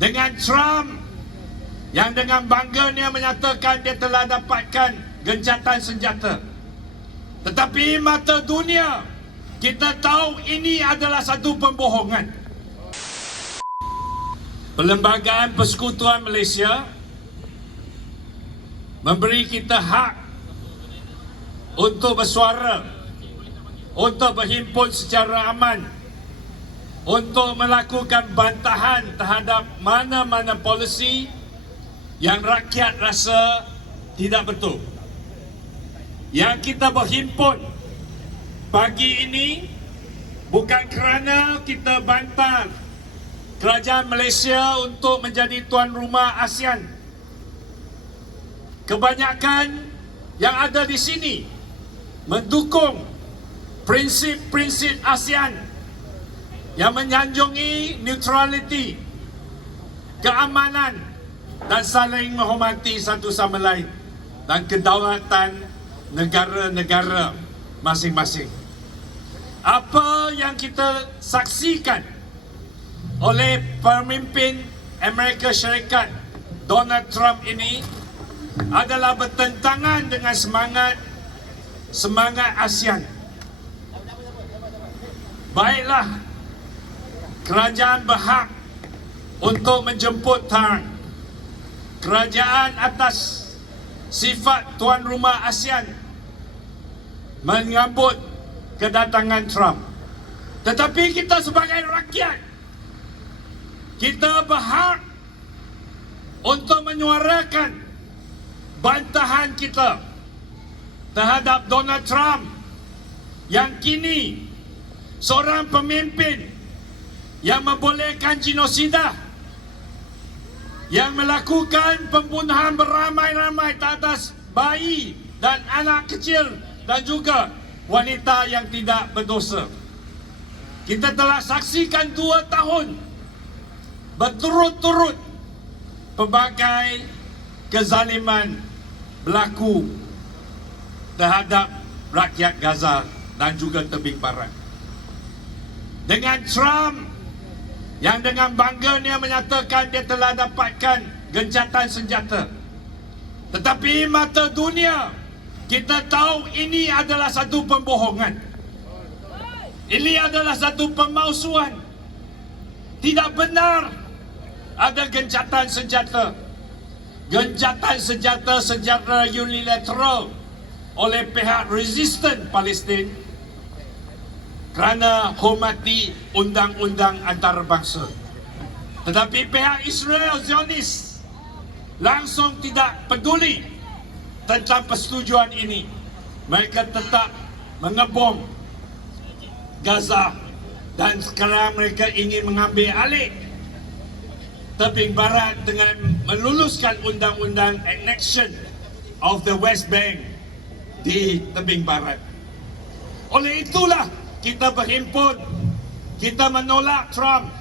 dengan Trump yang dengan bangganya menyatakan dia telah dapatkan gencatan senjata. Tetapi mata dunia kita tahu ini adalah satu pembohongan. Perlembagaan Persekutuan Malaysia memberi kita hak untuk bersuara, untuk berhimpun secara aman, untuk melakukan bantahan terhadap mana-mana polisi yang rakyat rasa tidak betul. Yang kita berhimpun pagi ini bukan kerana kita bantah kerajaan Malaysia untuk menjadi tuan rumah ASEAN. Kebanyakan yang ada di sini mendukung prinsip-prinsip ASEAN yang menyanjungi neutraliti, keamanan dan saling menghormati satu sama lain dan kedaulatan negara-negara masing-masing. Apa yang kita saksikan oleh pemimpin Amerika Syarikat Donald Trump ini adalah bertentangan dengan semangat semangat ASEAN. Baiklah, kerajaan berhak untuk menjemput Tan. Kerajaan atas sifat tuan rumah ASEAN menyambut kedatangan Trump. Tetapi kita sebagai rakyat, kita berhak untuk menyuarakan bantahan kita terhadap Donald Trump yang kini seorang pemimpin yang membolehkan genosida yang melakukan pembunuhan beramai-ramai atas bayi dan anak kecil dan juga wanita yang tidak berdosa. Kita telah saksikan dua tahun berturut-turut pelbagai kezaliman berlaku terhadap rakyat Gaza dan juga tebing barat. Dengan Trump yang dengan bangganya menyatakan dia telah dapatkan gencatan senjata. Tetapi mata dunia kita tahu ini adalah satu pembohongan. Ini adalah satu pemalsuan. Tidak benar ada gencatan senjata. Gencatan senjata secara unilateral oleh pihak resisten Palestin kerana hormati undang-undang antarabangsa. Tetapi pihak Israel Zionis langsung tidak peduli tentang persetujuan ini. Mereka tetap mengebom Gaza dan sekarang mereka ingin mengambil alih tebing barat dengan meluluskan undang-undang annexion of the West Bank di tebing barat. Oleh itulah kita berhimpun, kita menolak Trump.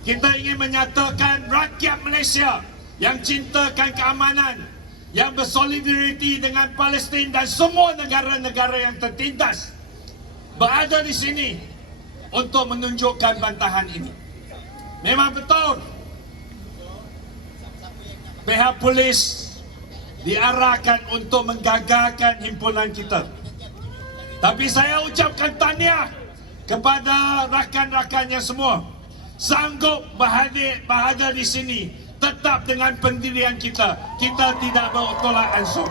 Kita ingin menyatakan rakyat Malaysia yang cintakan keamanan, yang bersolidariti dengan Palestin dan semua negara-negara yang tertindas berada di sini untuk menunjukkan bantahan ini. Memang betul pihak polis diarahkan untuk menggagalkan himpunan kita. Tapi saya ucapkan tahniah kepada rakan-rakannya semua sanggup berhadir berada di sini tetap dengan pendirian kita. Kita tidak bertolak ansur.